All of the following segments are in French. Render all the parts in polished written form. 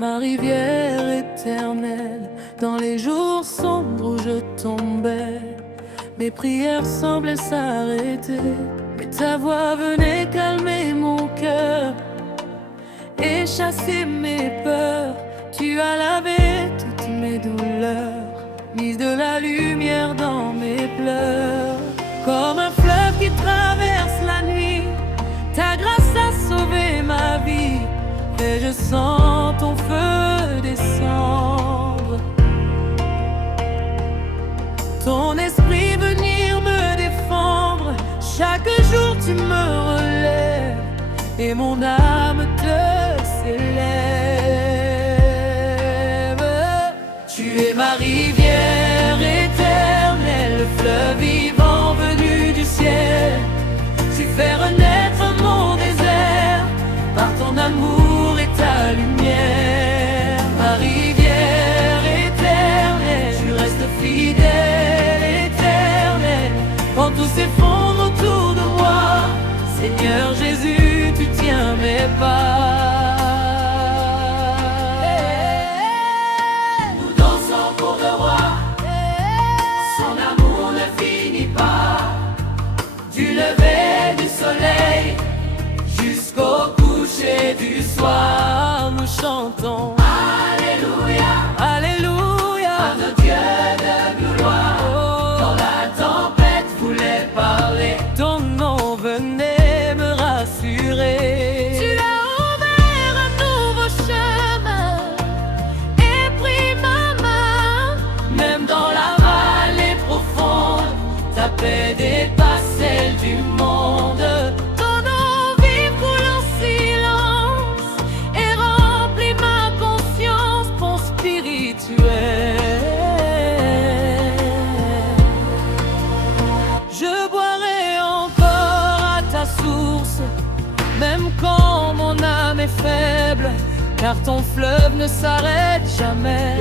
ma rivière éternelle. Dans les jours sombres où je tombais, mes prières semblaient s'arrêter, mais ta voix venait calmer mon cœur et chasser mes peurs. Tu as lavé toutes mes douleurs, mis de la lumière dans mes pleurs. Comme un fleuve qui traverse la nuit, ta grâce a sauvé ma vie, et je sens ton feu descendre, ton esprit venir me défendre. Chaque jour tu me relèves et mon âme te s'élève. Tu es ma rivière éternelle, le fleuve vivant venu du ciel. Tu fais renaître mon désert par ton amour et ta lumière. Ma rivière éternelle, tu restes fidèle, éternel. Quand tout s'effondre autour de moi, Seigneur Jésus, tu tiens mes pas. Nous dansons pour le roi, son amour ne finit pas. Du lever du soleil jusqu'au coucher du soir, nous chantons Alléluia, Alléluia, à notre Dieu de gloire. Quand la tempête voulait parler, ton nom venait me rassurer. Tu as ouvert un nouveau chemin et pris ma main. Même dans la vallée profonde, ta paix dépasse celle du monde. Ton eau vive coule en silence et remplit ma conscience, pont spirituel. Je boirai encore à ta source, même quand mon âme est faible, car ton fleuve ne s'arrête jamais.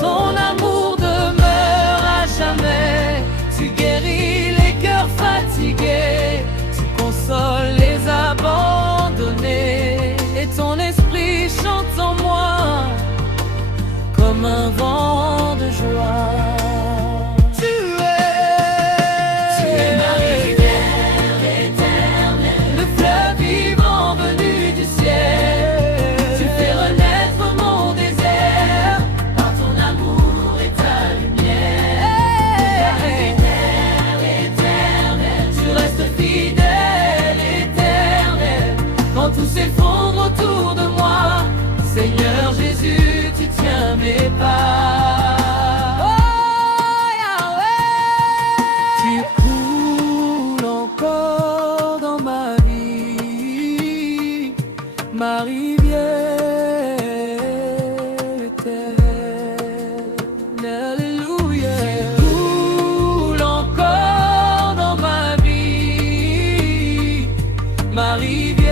Ton amour demeure à jamais. Tu guéris les cœurs fatigués, tu consoles les abandonnés, et ton esprit chante en moi comme un vent de joie. Tu es ma rivière éternelle, le fleuve vivant venu du ciel. Tu fais renaître mon désert par ton amour et ta lumière. Ta rivière éternelle, tu restes fidèle, éternel. Quand tout s'effondre autour de moi, Seigneur Jésus, tu tiens mes pas. Oh Yahweh, tu coules encore dans ma vie, ma rivière éternelle. Alléluia. Tu coules encore dans ma vie, ma rivière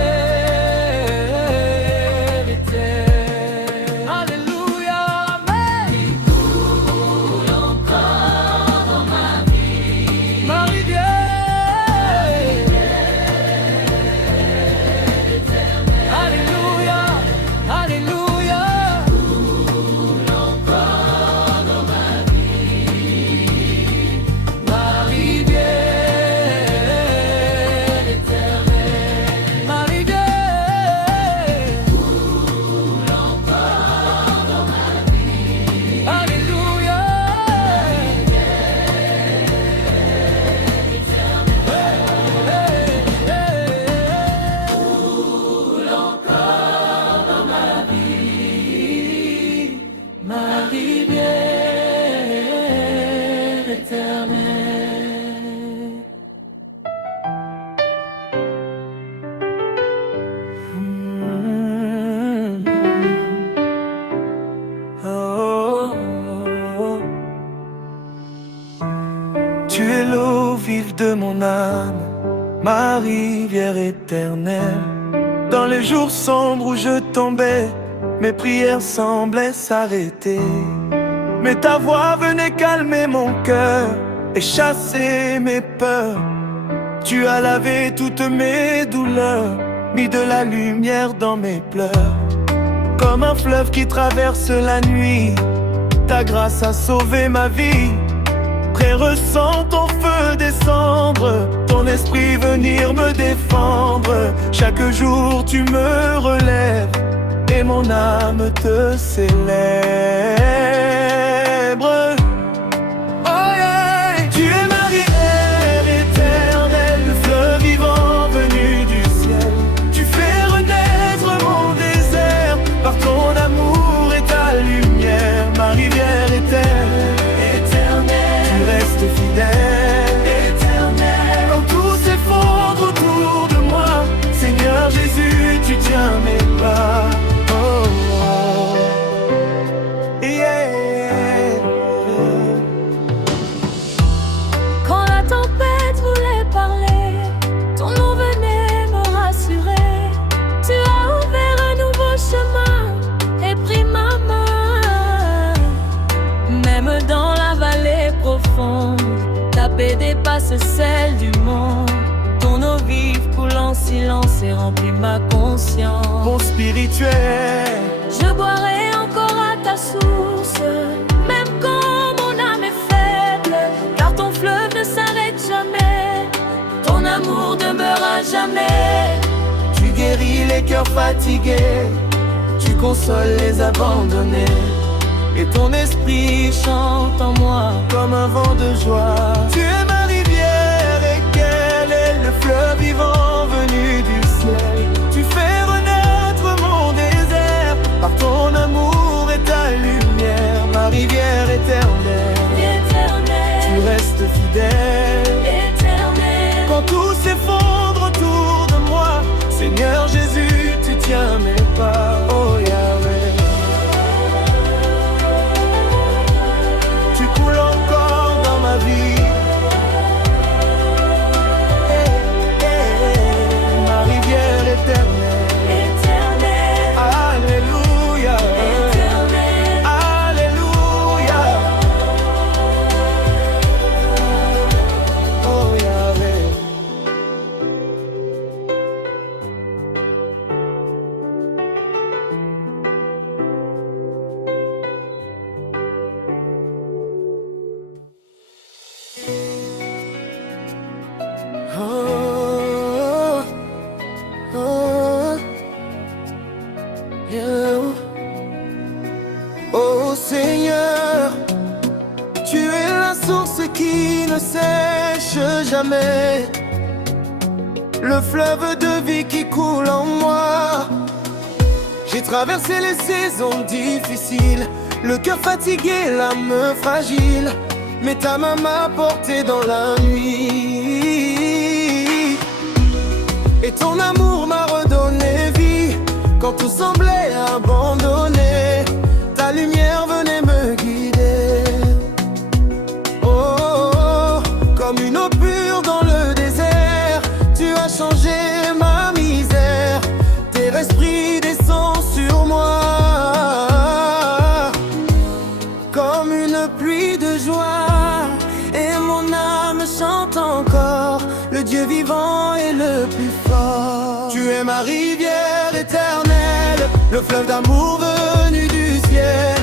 éternelle. Alléluia. Amen. Tu coules encore dans ma vie, ma rivière éternelle. Alléluia. Alléluia. Coule encore dans ma vie, ma rivière éternelle. Ma rivière coule encore dans ma vie. Alléluia. Coule encore dans ma vie, ma rivière éternelle. Tu es l'eau vive de mon âme, ma rivière éternelle. Dans les jours sombres où je tombais, mes prières semblaient s'arrêter, mais ta voix venait calmer mon cœur et chasser mes peurs. Tu as lavé toutes mes douleurs, mis de la lumière dans mes pleurs. Comme un fleuve qui traverse la nuit, ta grâce a sauvé ma vie. Près ressens ton feu descendre, ton esprit venir me défendre. Chaque jour tu me relèves et mon âme te célèbre. Oh yeah. Tu es ma rivière éternelle, le fleuve vivant venu du ciel. Tu fais renaître mon désert par ton amour et ta lumière. Ma rivière éternelle, tu restes fidèle, éternel. Quand tout s'effondre autour de moi, Seigneur Jésus, tu tiens mes pas. Oh, oh. Yeah. Quand la tempête voulait parler, ton nom venait me rassurer. Tu as ouvert un nouveau chemin et pris ma main. Même dans la vallée profonde, ta paix dépasse celle du monde. Ton eau vive coule en silence et remplit ma conscience. Bon spirituel, je boirai encore à ta source, même quand mon âme est faible, car ton fleuve ne s'arrête jamais, ton amour demeure à jamais. tu guéris les cœurs fatigués, tu consoles les abandonnés, et ton esprit Chante en moi comme un vent de joie. Tu es ma rivière et quel est le fleuve vivant venu du ciel. Tu fais renaître mon désert par ton amour et ta lumière. Ma rivière éternelle, tu éternel, restes fidèle. éternel. Quand tout s'effondre autour de moi, Seigneur Jésus, tu tiens mes pas. Oh Yahweh, tu coules encore dans ma vie. Ma rivière éternelle, Éternel, alléluia, éternel. alléluia. Oh Yahweh. Oh, oh, yeah. Oh Seigneur, tu es la source qui ne sèche jamais, le fleuve de vie qui coule en moi. J'ai traversé les saisons difficiles, le cœur fatigué, l'âme fragile, mais ta main m'a porté dans la nuit. Et ton amour m'a redonné vie quand tout semblait abandonné. Ta lumière venait me guider. Oh, oh, oh, comme une eau pure dans le désert, tu as changé ma misère. Tes esprits descend sur moi comme une pluie de joie, et mon âme chante encore le Dieu vivant et le plus fort. Tu es ma rivière éternelle, le fleuve d'amour venu du ciel.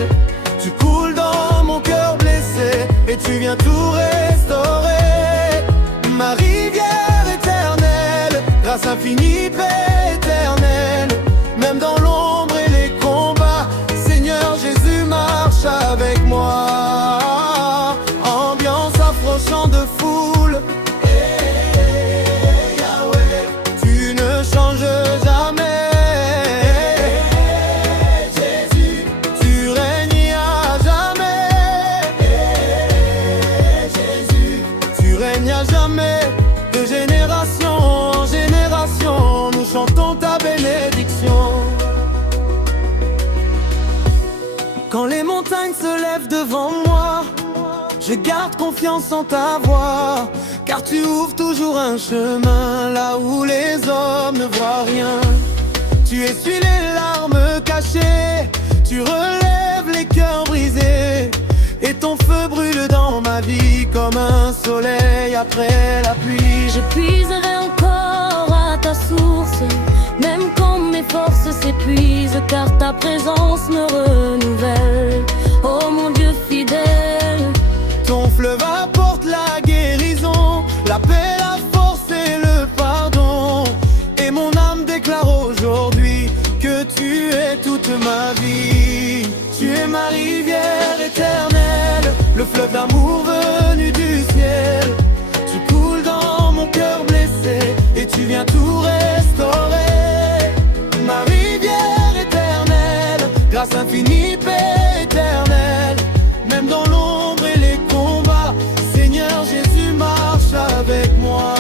Tu coules dans mon cœur blessé et tu viens tout restaurer. Ma rivière éternelle, grâce infinie, paix éternelle. Même dans l'ombre et les combats, Seigneur Jésus marche avec moi. Ambiance approchant de foule, Yahweh, tu ne changes jamais. Jésus, tu règnes à jamais. Jésus, tu règnes à jamais. De génération en génération, nous chantons ta bénédiction. Quand les montagnes se lèvent devant moi, je garde confiance en ta voix, car tu ouvres toujours un chemin là où les hommes ne voient rien. Tu essuies les larmes cachées, tu relèves les cœurs brisés, et ton feu brûle dans ma vie comme un soleil après la pluie. Je puiserai encore à ta source, s'épuise, car ta présence me renouvelle. Oh mon Dieu fidèle. Ton fleuve apporte la guérison, la paix, la force et le pardon. Et mon âme déclare aujourd'hui que tu es toute ma vie. Tu es ma rivière éternelle, le fleuve d'amour venu du ciel. Tu coules dans mon cœur blessé et tu viens tout restaurer. Ma rivière éternelle, grâce infinie, paix éternelle. Même dans l'ombre et les combats, Seigneur Jésus marche avec moi.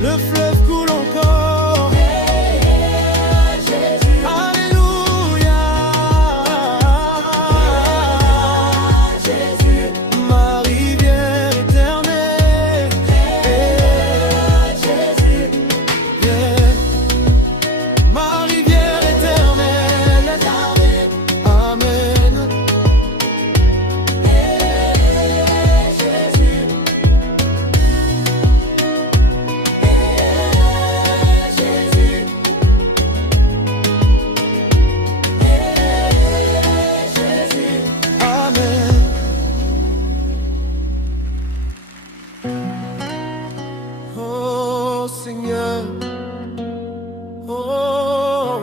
Le fleuve coule encore. Alléluia. Ma rivière éternelle. Yeah. Ma rivière éternelle. Amen. Amen. Oh Seigneur. Oh.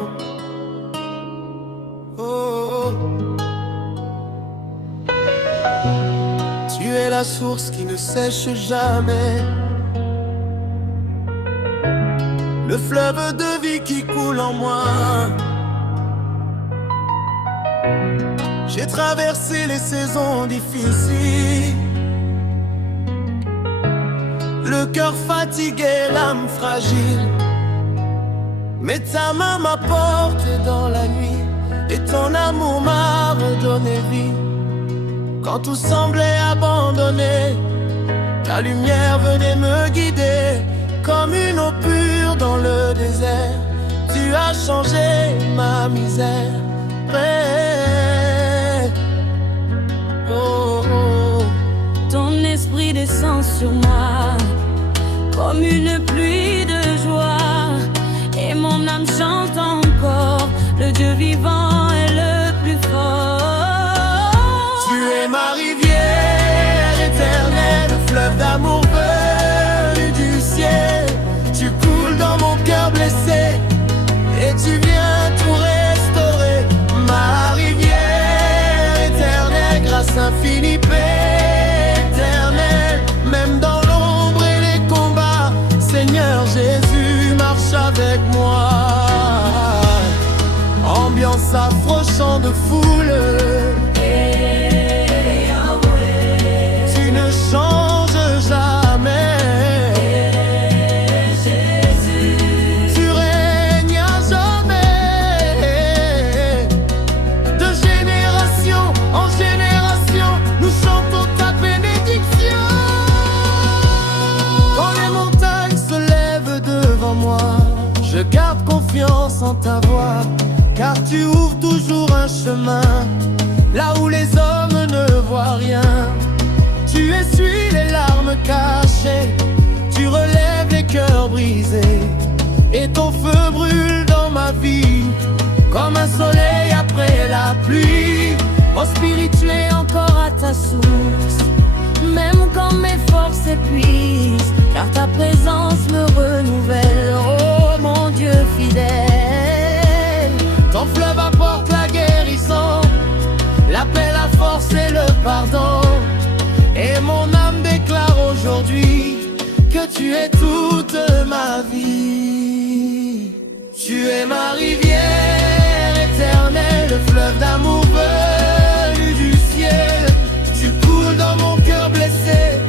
Oh. Tu es la source qui ne sèche jamais, le fleuve de vie qui coule en moi. J'ai traversé les saisons difficiles, le cœur fatigué, l'âme fragile. Mais ta main m'a porté dans la nuit et ton amour m'a redonné vie. Quand tout semblait abandonné, ta lumière venait me guider. Comme une eau pure dans le désert, tu as changé ma misère. Oh, oh. Ton esprit descend sur moi comme une pluie de joie, et mon âme chante encore, le Dieu vivant est le plus fort. Tu es ma rivière éternelle, le fleuve d'amour venu du ciel. Tu coules dans mon cœur blessé et tu viens tout restaurer. Ma rivière éternelle, grâce infinie, paix éternelle. Même dans l'ombre et les combats, Seigneur Jésus marche avec moi. Ambiance approchant de foule, tu ne changes jamais. Tu règnes à jamais. De génération en génération, nous chantons ta bénédiction. Quand les montagnes se lèvent devant moi, je garde confiance en ta voix, car tu ouvres toujours un chemin là où les hommes ne voient rien. Tu essuies les larmes cachées, tu relèves les cœurs brisés, et ton feu brûle dans ma vie comme un soleil après la pluie. Mon spirit, tu es encore à ta source, même quand mes forces s'épuisent, car ta présence me renouvelle. Oh mon Dieu fidèle. Ton fleuve apporte la guérison, la paix, la force et le pardon. Et mon âme déclare aujourd'hui que tu es toute ma vie. Tu es ma rivière éternelle, le fleuve d'amour venu du ciel. Tu coules dans mon cœur blessé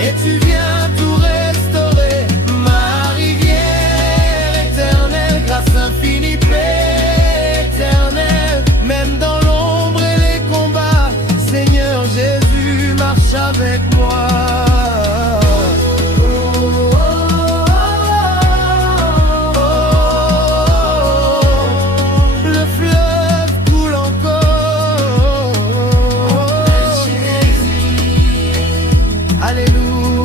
et tu viens tout restaurer. Ma rivière éternelle, grâce infinie, paix éternelle. Même dans l'ombre et les combats, Seigneur Jésus marche avec moi. Le fleuve coule encore. Alléluia.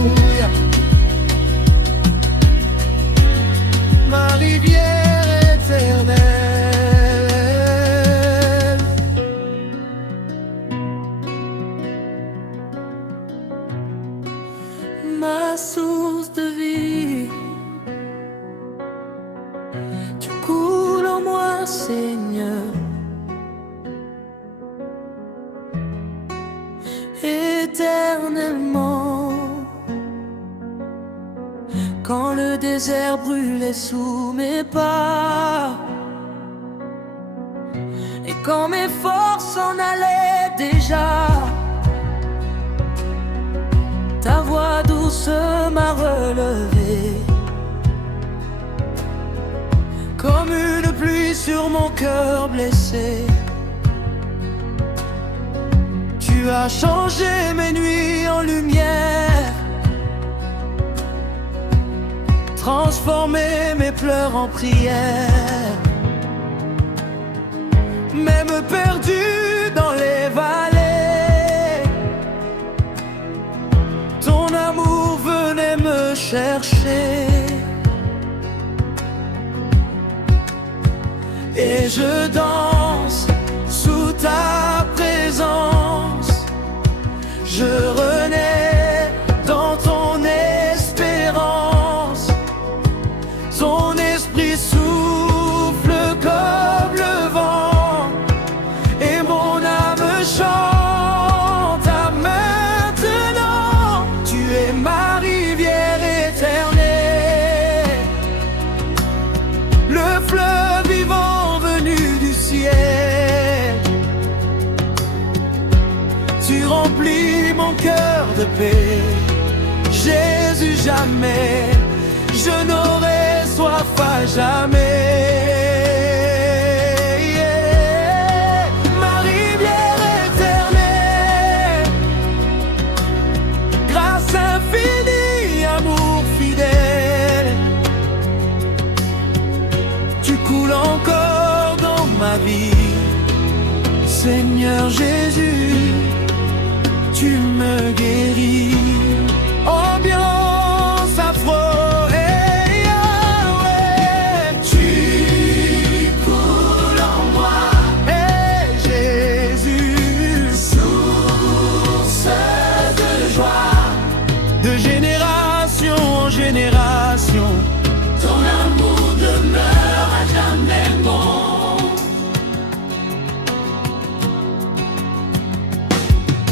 ma source de vie. Tu coules en moi, Seigneur, éternellement. Quand le désert brûlait sous mes pas, et quand mes forces s'en allaient déjà, ta voix douce m'a relevé, comme une pluie sur mon cœur blessé. Tu as changé mes nuits en lumière, transformé mes pleurs en prières. Même perdu dans les vallées, ton amour venait me chercher. Et je danse sous ta présence, je renais dans ton espérance. Ton esprit souffle comme le vent, et mon âme chante à maintenant. Tu es ma rivière éternelle, le fleuve vivant venu du ciel. Tu remplis mon cœur de paix, Jésus, jamais je n'aurai soif à jamais. Ma rivière éternelle, grâce infinie, amour fidèle, tu coules encore dans ma vie. Seigneur Jésus, tu me guéris. Ambiance afro, hey, Yahweh, tu coules en moi, hey, Jésus, source de joie, de génération en génération. Ton amour demeure à jamais bon.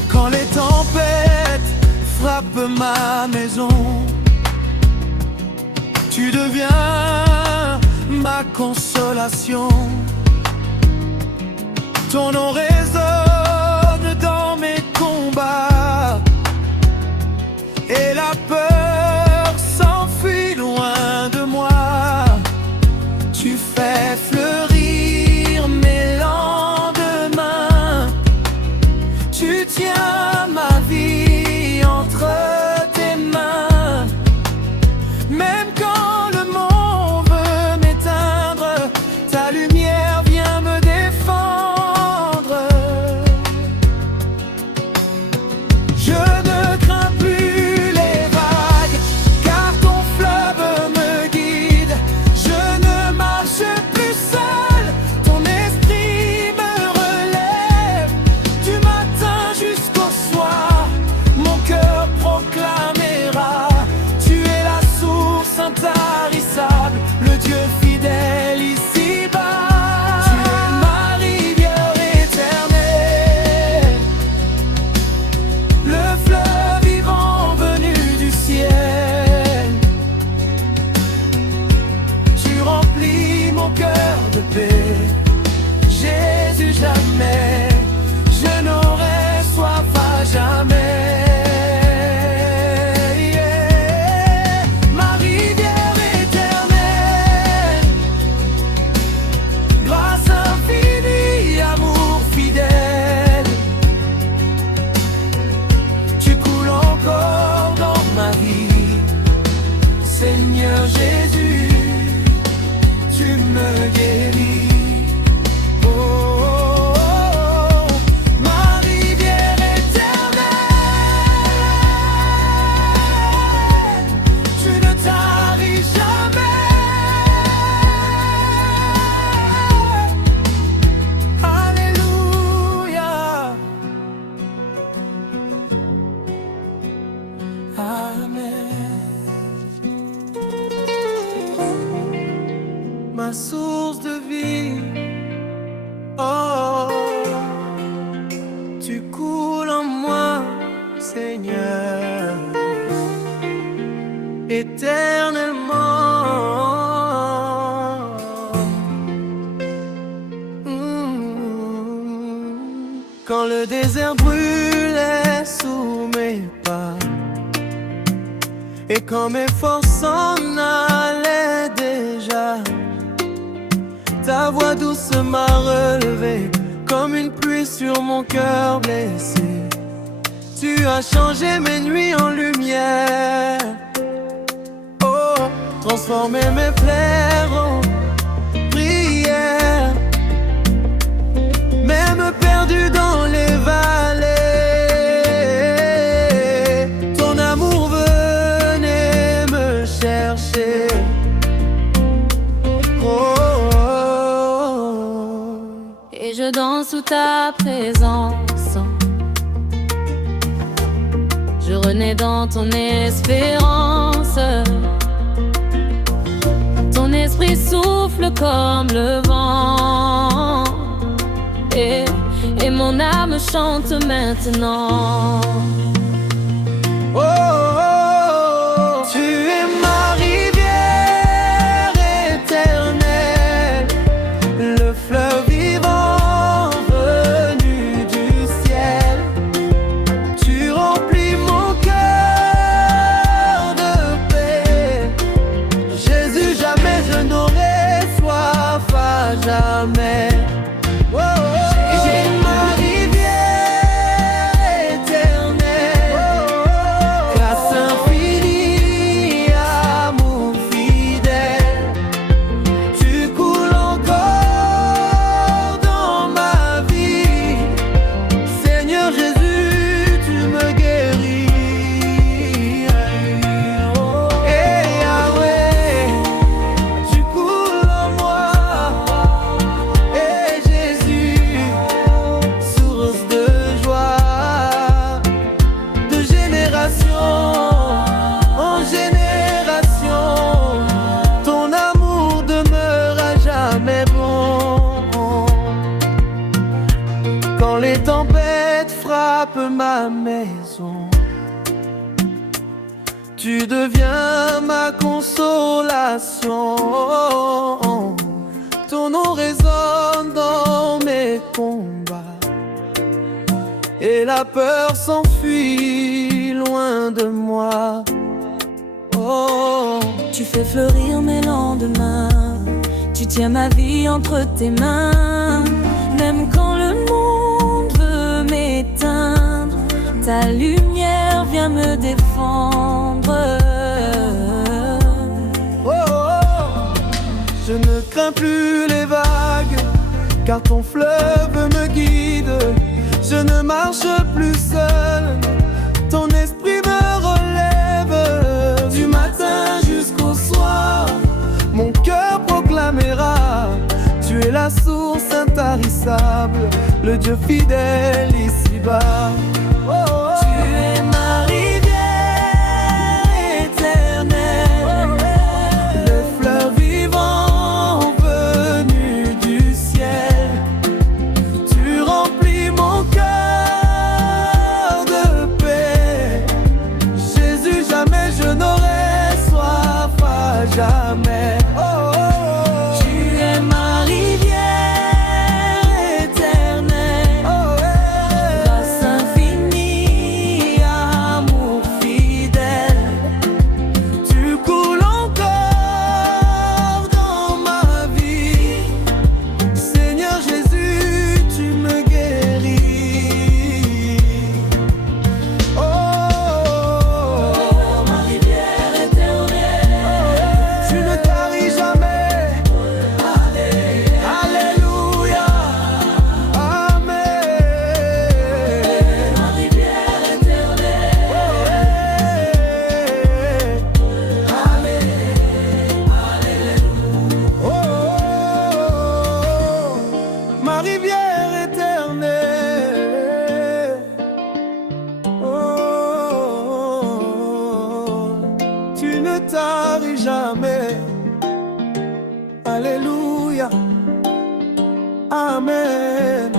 Quand les tempêtes frappent ma maison, tu deviens ma consolation. Ton nom résonne dans mes combats, et la peur s'enfuit loin de moi. Tu fais fleurir mes lendemains, tu tiens ma vie entre tes mains. Même quand le monde veut m'éteindre, ta lumière vient me défendre. Je ne crains plus les vagues, car ton fleuve me guide. Je ne marche plus seul, ton esprit me relève. Du matin jusqu'au soir, mon cœur proclamera. Tu es la source intarissable, le Dieu fidèle ici-bas. Tu es ma rivière éternelle, le fleuve vivant venu du ciel. Tu remplis mon cœur de paix, Jésus, jamais je n'aurai soif à jamais. Ma rivière éternelle, grâce infinie, amour fidèle, tu coules encore dans ma vie. Seigneur Jésus, tu me guéris. Oh, oh, oh, ma rivière éternelle, tu ne taris jamais. Alléluia, amen. ma source de vie. Oh, tu coules en moi, Seigneur, éternellement. Quand le désert brûlait sous mes pas, et quand mes forces s'en allaient déjà, ta voix douce m'a relevé comme une pluie sur mon cœur blessé. Tu as changé mes nuits en lumière, oh, transformé mes plaies en prières. Même perdu dans les vallées, ton amour venait me chercher. Et je danse sous ta présence. Je renais dans ton espérance. Ton esprit souffle comme le vent. Et mon âme chante maintenant. Oh, oh, oh, tu es ma rivière éternelle, le fleuve vivant venu du ciel. Tu remplis mon cœur de paix. Jésus, jamais je n'aurai soif, à jamais. Oh, oh. Quand les tempêtes frappent ma maison, tu deviens ma consolation. Ton nom résonne dans mes combats, et la peur s'enfuit loin de moi. Oh, tu fais fleurir mes lendemains. Tu tiens ma vie entre tes mains. Même quand le monde veut m'éteindre, ta lumière vient me défendre. Oh, oh, oh. Je ne crains plus les vagues, car ton fleuve me guide. Je ne marche plus seul, ton esprit me relève. Du matin jusqu'au soir, mon cœur proclamera: tu es la source intarissable, le Dieu fidèle ici-bas. Oh, oh. Tu es ma rivière éternelle, le fleuve vivant venu du ciel. Tu remplis mon cœur de paix. Jésus, jamais je n'aurai soif, à jamais. Oh, oh, oh. tu es ma rivière éternelle, grâce infinie, amour fidèle. Tu coules encore dans ma vie. Seigneur Jésus, tu me guéris. Oh, Ma rivière éternelle, tu ne taris jamais. Alléluia. Amen. ma rivière éternelle. Oh, oh, oh, ma rivière éternelle. Oh, tu ne taris jamais. Alléluia. Amen.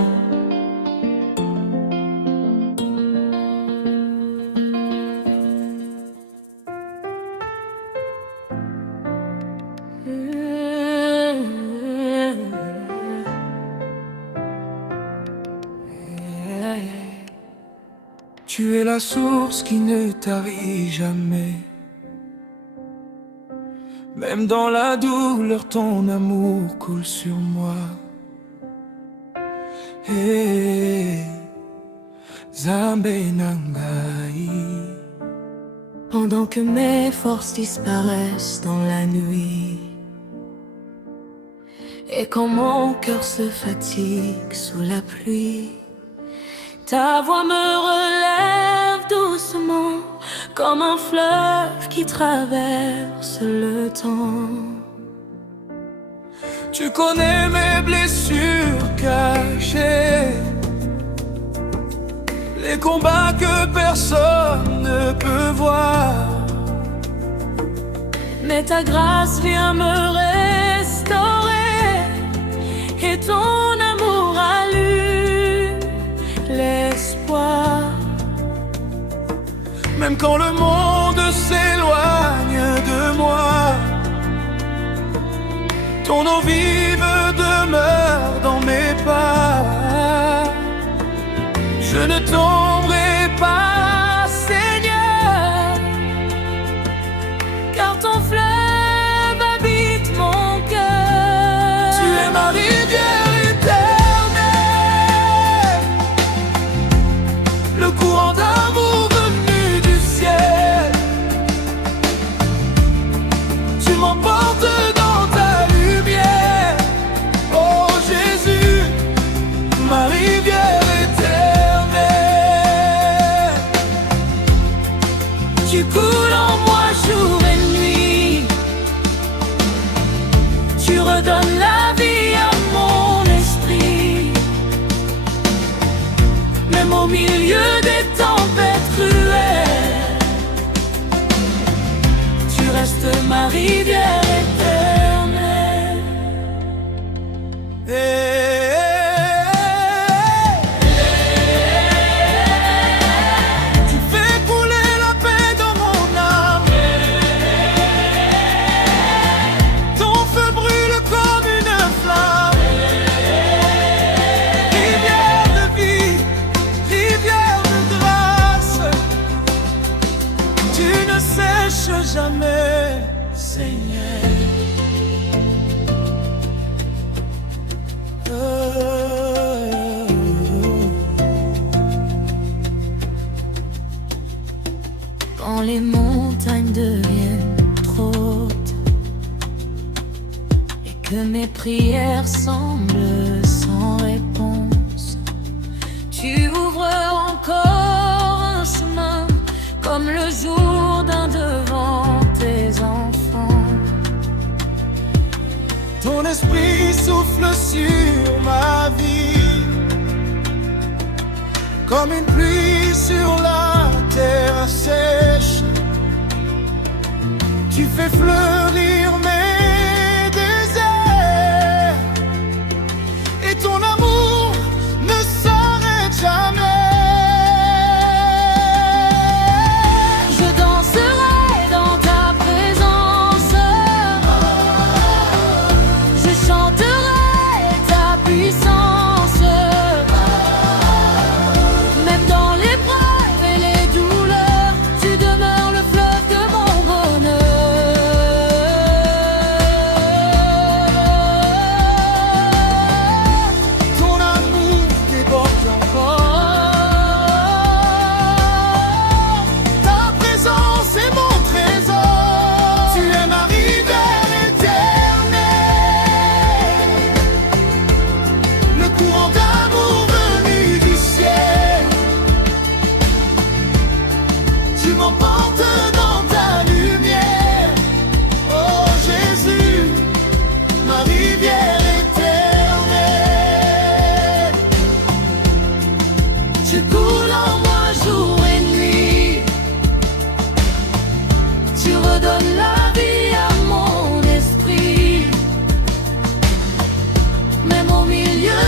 Tu es la source qui ne tarit jamais. Même dans la douleur, ton amour coule sur moi. Hey, Nzambe Nangai. Pendant que mes forces disparaissent dans la nuit, et quand mon cœur se fatigue sous la pluie, ta voix me relève doucement, comme un fleuve qui traverse le temps. Tu connais mes blessures cachées, les combats que personne ne peut voir. Mais ta grâce vient me restaurer, et ton amour allume l'espoir. Même quand le monde s'éloigne de moi, ton eau vive demeure dans mes pas. Je ne tomberai pas, Seigneur, car ton fleuve habite mon cœur. Tu es ma rivière éternelle, le courant d'amour venu du ciel. Tu m'emportes dans ta lumière, oh Jésus, ma rivière éternelle. Tu coules en moi jour et nuit, tu redonnes la vie à mon esprit. Même au milieu des tempêtes cruelles, tu restes ma rivière éternelle. Tu fais couler la paix dans mon âme. Ton feu brûle comme une flamme. Rivière de vie, rivière de grâce, tu ne sèches jamais, Seigneur. Quand les montagnes deviennent trop hautes et que mes prières semblent sans réponse, tu ouvres encore un chemin comme le Jourdain devant tes enfants. Ton esprit souffle sur ma vie, comme une pluie sur la terre sèche. Tu fais fleurir mes déserts, et ton amour ne s'arrête jamais. Je danserai dans ta présence, je chanterai ta puissance. Même dans l'épreuve et les douleurs, tu demeures le fleuve de mon bonheur. Ton amour déborde encore, ta présence est mon trésor. Tu es ma rivière éternelle, le courant d'amour venu du ciel. Tu m'emportes dans ta lumière, oh Jésus, ma rivière éternelle. Tu coules en moi jour et nuit, tu redonnes la vie à mon esprit. Même au milieu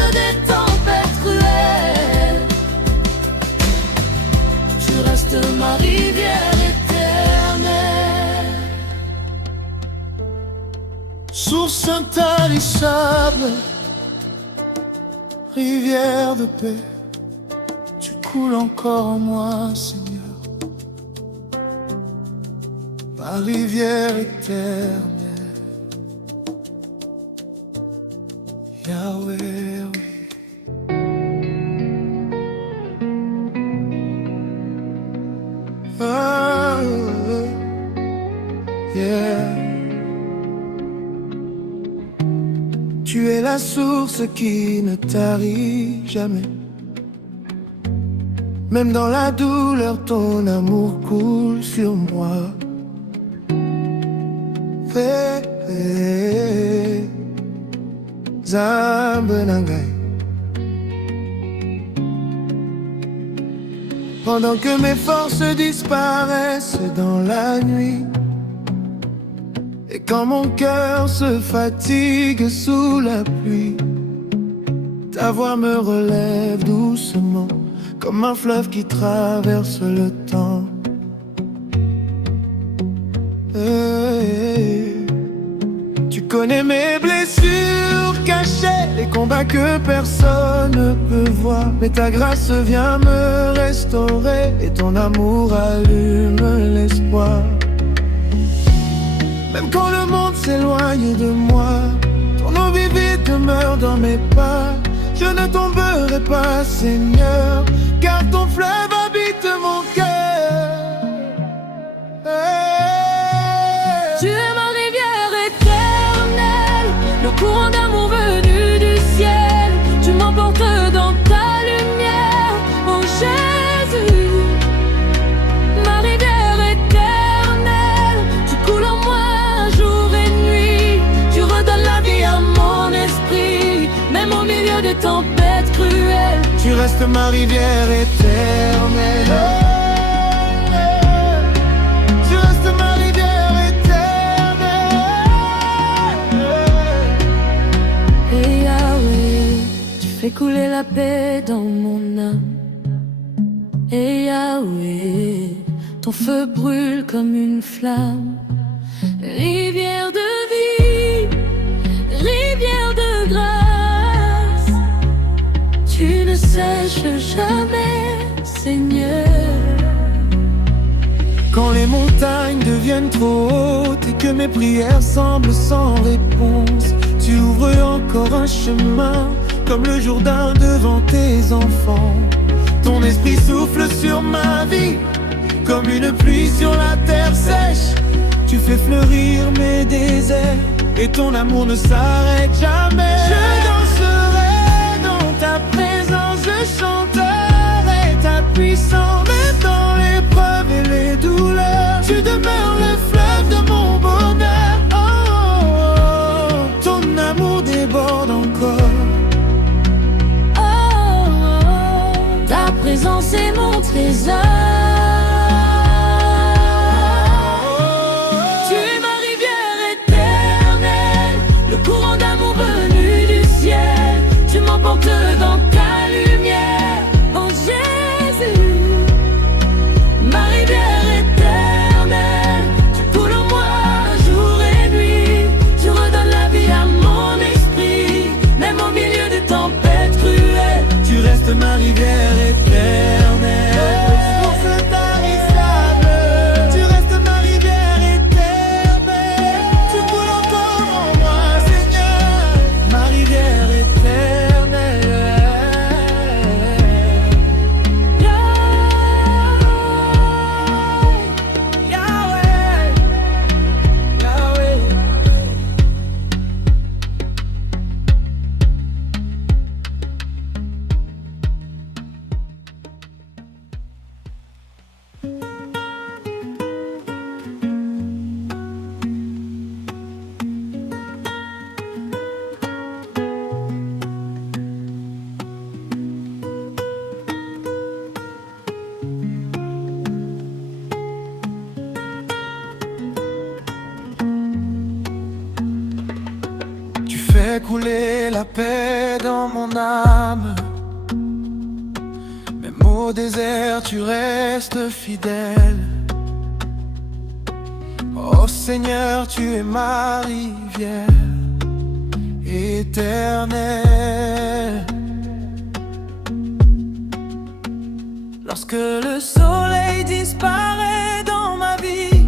intarissable, rivière de paix, tu coules encore en moi, Seigneur, ma rivière éternelle, Yahweh, oui. Ah, yeah. Tu es la source qui ne tarit jamais. Même dans la douleur, ton amour coule sur moi. Zambenangai. Pendant que mes forces disparaissent dans la nuit, et quand mon cœur se fatigue sous la pluie, ta voix me relève doucement, comme un fleuve qui traverse le temps. Tu connais mes blessures cachées, les combats que personne ne peut voir. Mais ta grâce vient me restaurer, et ton amour allume l'espoir. Même quand le monde s'éloigne de moi, ton eau vivide demeure dans mes pas. Je ne tomberai pas, Seigneur, car ton fleuve habite mon cœur. Tu es ma rivière éternelle, le courant d'amour venu du ciel. Tu m'emportes dans ta lumière, oh Jésus. Ma rivière éternelle, tu coules en moi jour et nuit. Tu redonnes la vie à mon esprit, même au milieu des tempêtes cruelles. Tu restes ma rivière éternelle. Tu restes ma rivière éternelle. Et Yahweh, tu fais couler la paix dans mon âme. Et Yahweh, ton feu brûle comme une flamme. Rivière de vie, rivière de grâce, tu ne sèches jamais, Seigneur. Quand les montagnes deviennent trop hautes et que mes prières semblent sans réponse, tu ouvres encore un chemin, comme le Jourdain devant tes enfants. Ton esprit souffle sur ma vie, comme une pluie sur la terre sèche. Tu fais fleurir mes déserts, et ton amour ne s'arrête jamais. Je danserai dans ta présence, je chanterai ta puissance. Même dans l'épreuve et les douleurs, tu demeures le fleuve de mon bonheur. Oh, oh, oh, ton amour déborde encore. Oh, oh, ta présence est mon trésor. Dans ta lumière, oh Jésus, ma rivière éternelle, tu coules en moi jour et nuit. Tu redonnes la vie à mon esprit, même au milieu des tempêtes cruelles. Tu restes ma rivière éternelle. Source intarissable, tu restes ma rivière éternelle. Tu coules encore en moi, Seigneur, ma rivière éternelle. Fais couler la paix dans mon âme. Même au désert tu restes fidèle. Oh Seigneur, tu es ma rivière. éternel. Lorsque le soleil disparaît dans ma vie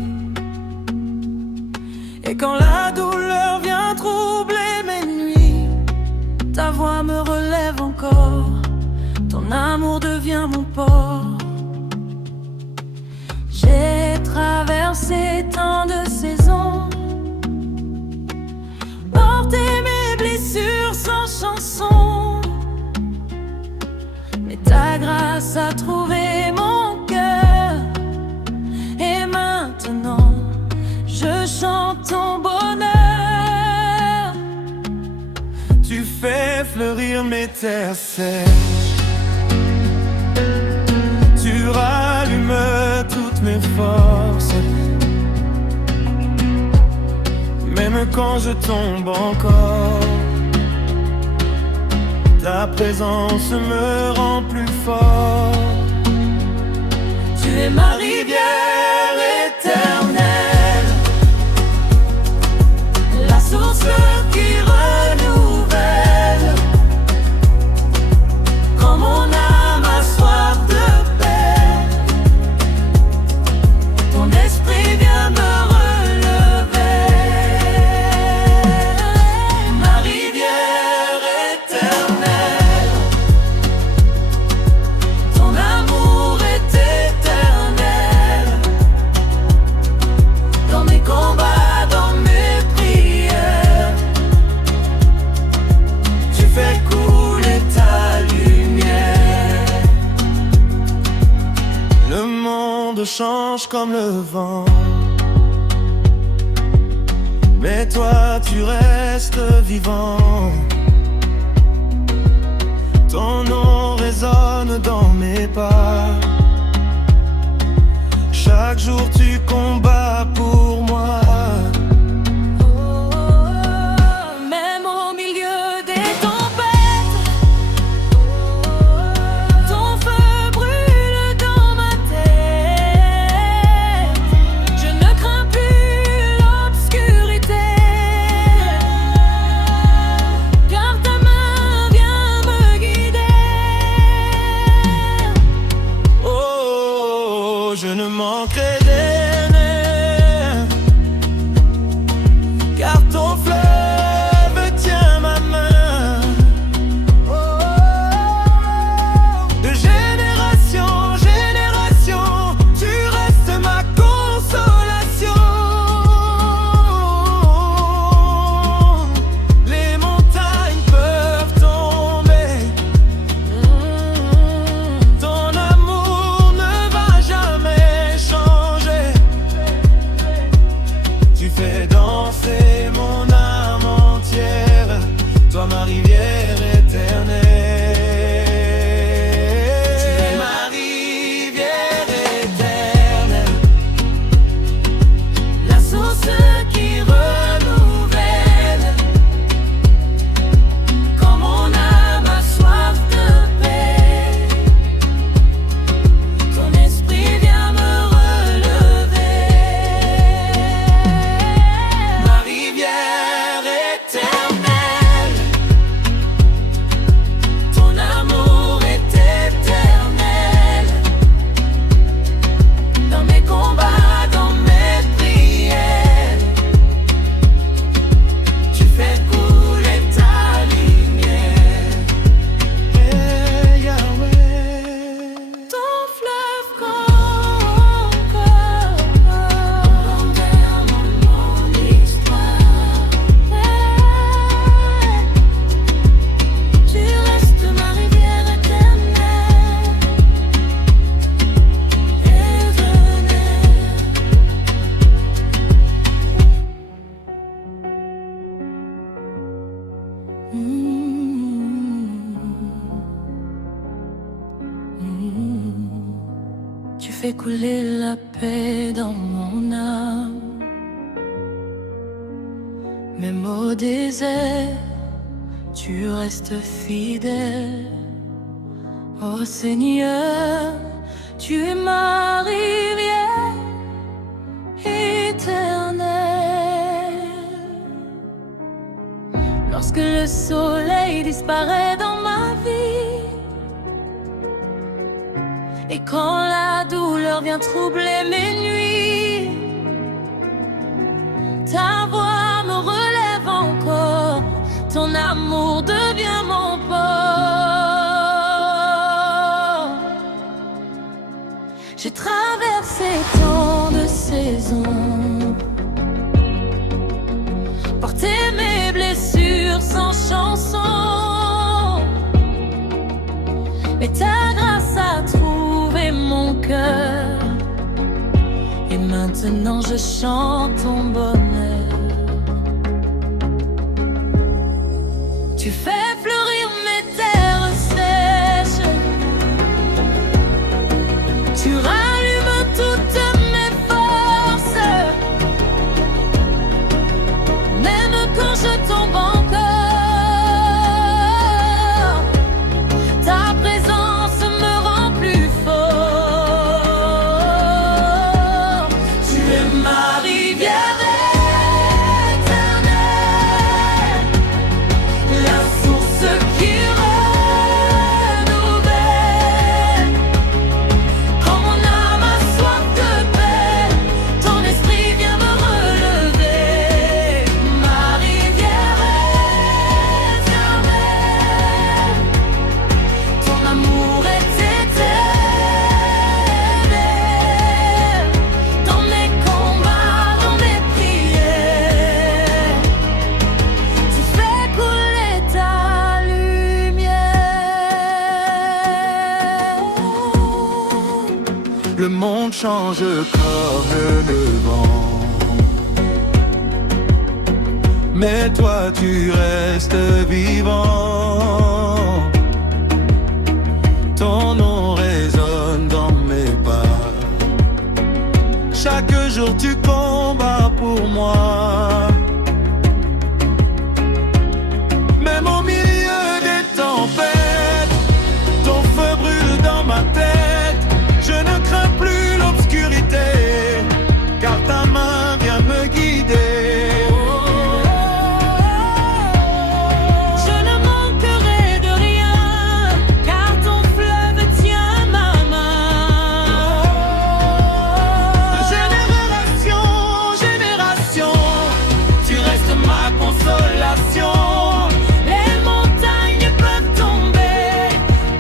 et quand la douleur vient troubler mes nuits, ta voix me relève encore, ton amour devient mon port. J'ai traversé tant de saisons, porté mes blessures sans chanson, mais ta grâce a trouvé mon cœur. Et maintenant, je chante ton bonheur. Tu fais fleurir mes terres sèches, tu rallumes toutes mes forces. Même quand je tombe encore, ta présence me rend plus fort. Tu es ma rivière éternelle, la source qui renouvelle. Quand mon âme a soif de paix, ton esprit vient me relever. Ma rivière éternelle, ton amour est éternel. Dans mes combats, dans mes prières, tu fais couler ta lumière. Le monde change comme le vent, mais toi tu restes vivant. Ton nom résonne dans mes pas. Chaque jour tu combats pour moi. Même au milieu des tempêtes, ton feu brûle dans ma tête. Je ne crains plus l'obscurité, car ta main vient me guider. Oh, je ne manquerai d'rien, car ton fleuve tient ma main. Oh, de génération en génération, tu restes ma consolation. Les montagnes peuvent tomber, ton amour ne va jamais changer. Tu fais danser mon âme entière, toi ma rivière éternelle. Tu es ma rivière éternelle, La source qui renouvelle. Quand mon âme a soif de paix, ton esprit vient me relever. ma rivière éternelle. Ton amour est éternel. Dans mes combats, dans mes prières, tu fais couler ta lumière. Hey, Yahweh. Ton fleuve encore mon histoire. Tu restes ma rivière éternelle, Tu fais couler la paix dans mon âme. Même au désert, tu restes fidèle. Oh Seigneur, tu es ma rivière éternelle. lorsque le soleil disparaît dans ma vie, et quand la douleur vient troubler mes nuits, ta voix me relève encore, ton amour devient mon port. J'ai traversé tant de saisons, porté mes blessures sans chanson, mais ta grâce a trouvé mon cœur, et maintenant je chante ton bonheur. Tu fais fleurir mes terres sèches, tu rallumes toutes mes forces, même quand je tombe encore, ta présence me rend plus fort. Tu es ma rivière éternelle, la source qui renouvelle. Quand mon âme a soif de paix, ton esprit vient me relever. Ma rivière éternelle, ton amour est éternel. Dans mes combats, dans mes prières, tu fais couler ta lumière. Le monde change comme le vent, mais toi tu restes vivant. Ton nom résonne dans mes pas. Chaque jour tu combats pour moi. Même au milieu des tempêtes, ton feu brûle dans ma tête. Je ne crains plus l'obscurité, car ta main vient me guider. Je ne manquerai de rien, car ton fleuve tient ma main. De génération en génération, tu restes ma consolation. Les montagnes peuvent tomber,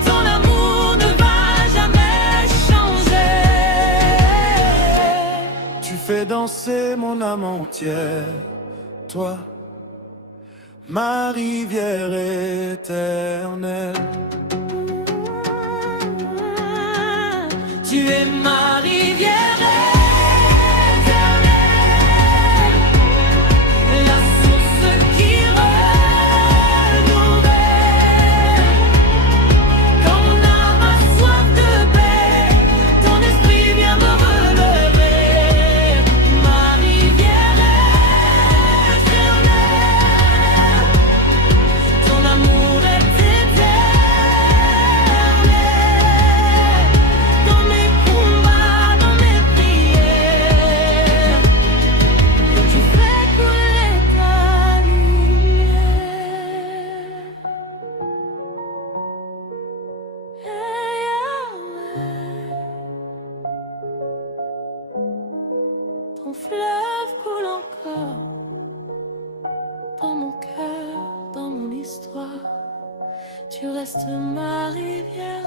ton amour ne va jamais changer. Tu fais danser mon âme entière, toi, ma rivière éternelle. Tu es ma rivière éternelle, la source qui renouvelle. Quand mon âme a soif de paix, ton esprit vient me relever. Ma rivière éternelle, ton amour est éternel. Dans mes combats, dans mes prières, tu fais couler ta lumière. Ton fleuve coule encore dans mon cœur, dans mon histoire. Tu restes ma rivière.